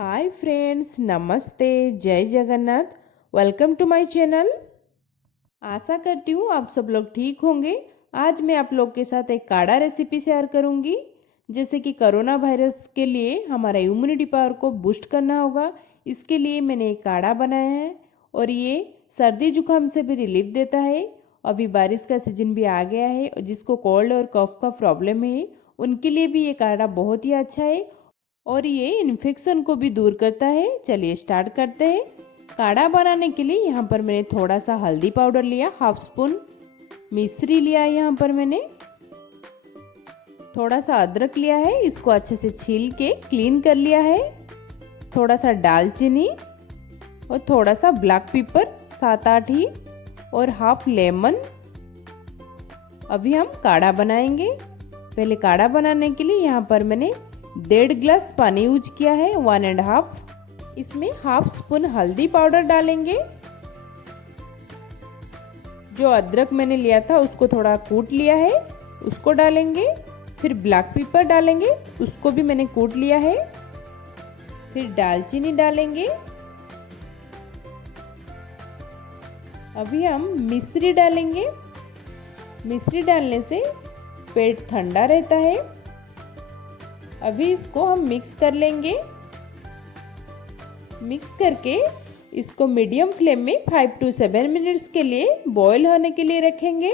हाय friends, नमस्ते, जय Jagannath. Welcome to my channel. आशा करती हूँ आप सब लोग ठीक होंगे। आज मैं आप लोग के साथ एक काढ़ा रेसिपी शेयर करूँगी। जैसे कि कोरोना वायरस के लिए हमारा इम्यूनिटी पावर को बूस्ट करना होगा, इसके लिए मैंने एक काढ़ा बनाया है और ये सर्दी जुकाम से भी रिलीफ देता है। अभी बारिश का सीजन भी आ गया है, जिसको कोल्ड और कफ का प्रॉब्लम है उनके लिए भी ये काढ़ा बहुत ही अच्छा है और ये इन्फेक्शन को भी दूर करता है। चलिए स्टार्ट करते हैं। काढ़ा बनाने के लिए यहाँ पर मैंने थोड़ा सा हल्दी पाउडर लिया, हाफ स्पून मिश्री लिया, यहाँ पर मैंने थोड़ा सा अदरक लिया है, इसको अच्छे से छील के क्लीन कर लिया है, थोड़ा सा दालचीनी और थोड़ा सा ब्लैक पेपर 7-8 ही और हाफ लेमन। अभी हम काढ़ा बनाएंगे। पहले काढ़ा बनाने के लिए यहाँ पर मैंने 1.5 गिलास पानी यूज किया है, 1.5। इसमें हाफ स्पून हल्दी पाउडर डालेंगे। जो अदरक मैंने लिया था उसको थोड़ा कूट लिया है, उसको डालेंगे। फिर ब्लैक पेपर डालेंगे, उसको भी मैंने कूट लिया है। फिर दालचीनी डालेंगे। अभी हम मिश्री डालेंगे। मिश्री डालने से पेट ठंडा रहता है। अभी इसको हम मिक्स कर लेंगे। मिक्स करके इसको मीडियम फ्लेम में 5 to 7 मिनट्स के लिए बॉईल होने के लिए रखेंगे।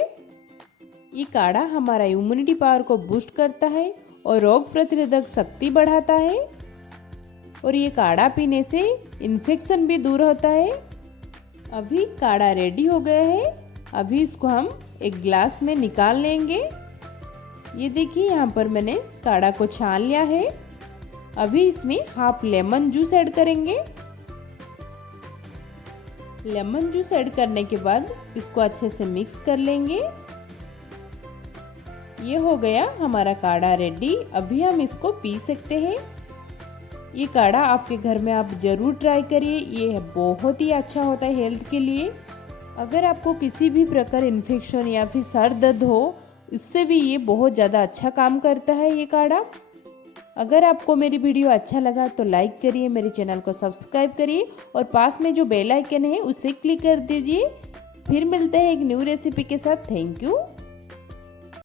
ये काढ़ा हमारा इम्यूनिटी पावर को बूस्ट करता है और रोग प्रतिरोधक शक्ति बढ़ाता है और ये काढ़ा पीने से इन्फेक्शन भी दूर होता है। अभी काढ़ा रेडी हो गया है। अभी इसको हम एक ग्लास में निकाल लेंगे। ये देखिए, यहाँ पर मैंने काढ़ा को छान लिया है। अभी इसमें हाफ लेमन जूस ऐड करेंगे। लेमन जूस ऐड करने के बाद इसको अच्छे से मिक्स कर लेंगे। ये हो गया हमारा काढ़ा रेडी। अभी हम इसको पी सकते हैं। ये काढ़ा आपके घर में आप ज़रूर ट्राई करिए, ये बहुत ही अच्छा होता है हेल्थ के लिए। अगर आपको किसी भी प्रकार इन्फेक्शन या फिर सर दर्द हो, इससे भी ये बहुत ज़्यादा अच्छा काम करता है ये काढ़ा। अगर आपको मेरी वीडियो अच्छा लगा तो लाइक करिए, मेरे चैनल को सब्सक्राइब करिए और पास में जो बेल आइकन है उसे क्लिक कर दीजिए। फिर मिलते हैं एक न्यू रेसिपी के साथ। Thank you.